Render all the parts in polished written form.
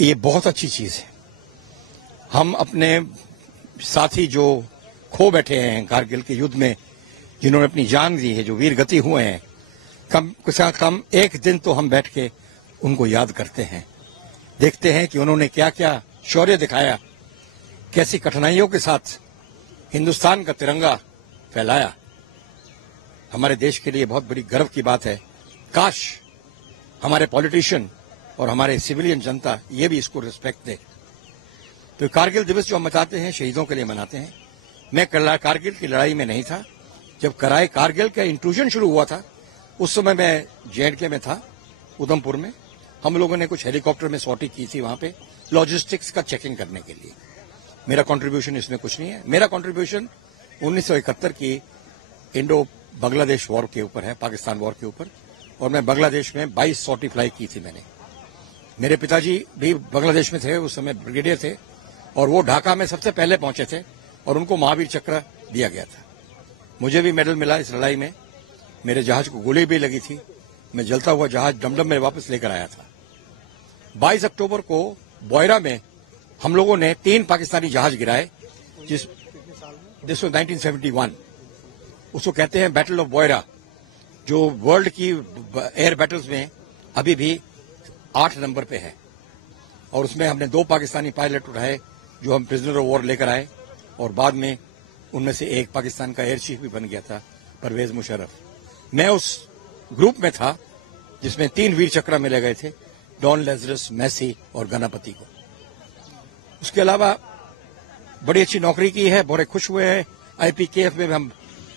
ये बहुत अच्छी चीज है। हम अपने साथी जो खो बैठे हैं कारगिल के युद्ध में, जिन्होंने अपनी जान दी है, जो वीर गति हुए हैं, कम से कम एक दिन तो हम बैठ के उनको याद करते हैं, देखते हैं कि उन्होंने क्या क्या शौर्य दिखाया, कैसी कठिनाइयों के साथ हिंदुस्तान का तिरंगा फहलाया। हमारे देश के लिए बहुत बड़ी गर्व की बात है। काश हमारे पॉलिटिशियन और हमारे सिविलियन जनता ये भी इसको रिस्पेक्ट दे। तो कारगिल दिवस जो हम मनाते हैं, शहीदों के लिए मनाते हैं। मैं कारगिल की लड़ाई में नहीं था। जब कारगिल का इंट्रूजन शुरू हुआ था, उस समय मैं J&K में था, उधमपुर में। हम लोगों ने कुछ हेलीकॉप्टर में सॉर्टी की थी वहां पे, लॉजिस्टिक्स का चेकिंग करने के लिए। मेरा कंट्रीब्यूशन इसमें कुछ नहीं है। मेरा कंट्रीब्यूशन 1971 की इंडो बांग्लादेश वॉर के ऊपर है, पाकिस्तान वॉर के ऊपर। और मैं बांग्लादेश में 22 सॉर्टी फ्लाई की थी मैंने। मेरे पिताजी भी बांग्लादेश में थे, उस समय ब्रिगेडियर थे, और वो ढाका में सबसे पहले पहुंचे थे और उनको महावीर चक्र दिया गया था। मुझे भी मेडल मिला इस लड़ाई में। मेरे जहाज को गोली भी लगी थी। मैं जलता हुआ जहाज डमडम में वापस लेकर आया था। 22 अक्टूबर को बोयरा में हम लोगों ने 3 पाकिस्तानी जहाज गिराए, जिस 1971। उसको कहते हैं बैटल ऑफ बोयरा, जो वर्ल्ड की एयर बैटल्स में अभी भी 8 नंबर पे है। और उसमें हमने 2 पाकिस्तानी पायलट उठाए, जो हम प्रिजनर ऑफ वॉर लेकर आए, और बाद में उनमें से एक पाकिस्तान का एयर चीफ भी बन गया था, परवेज मुशर्रफ। मैं उस ग्रुप में था जिसमें 3 वीर चक्र मिले गए थे, डॉन लेजरस, मैसी और गनापति को। उसके अलावा बड़ी अच्छी नौकरी की है, बड़े खुश हुए हैं। IPKF में हम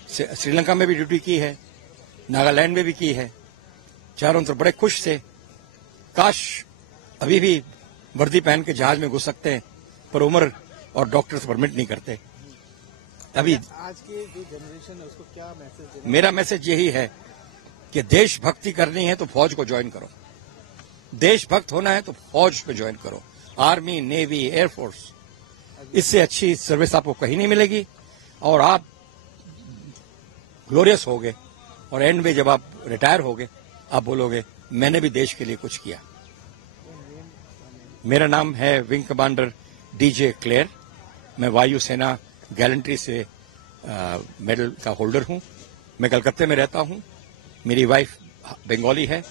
श्रीलंका में भी ड्यूटी की है, नागालैंड में भी की है। चारों तरफ बड़े खुश थे। काश अभी भी वर्दी पहन के जहाज में घुस सकते हैं, पर उम्र और डॉक्टर्स परमिट नहीं करते। अभी आज की जो जनरेशन है उसको क्या मैसेज देना? मेरा मैसेज यही है कि देशभक्ति करनी है तो फौज को ज्वाइन करो। देशभक्त होना है तो फौज पे ज्वाइन करो। आर्मी, नेवी, एयरफोर्स, इससे अच्छी सर्विस आपको कहीं नहीं मिलेगी, और आप ग्लोरियस होगे। और एंड में जब आप रिटायर होगे, आप बोलोगे मैंने भी देश के लिए कुछ किया। मेरा नाम है विंग कमांडर DJ क्लेयर। मैं वायुसेना गैलेंट्री से मेडल का होल्डर हूं। मैं कलकत्ते में रहता हूं। मेरी वाइफ बंगाली है,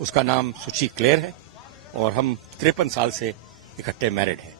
उसका नाम सुची क्लेयर है, और हम 53 साल से इकट्ठे मैरिड हैं।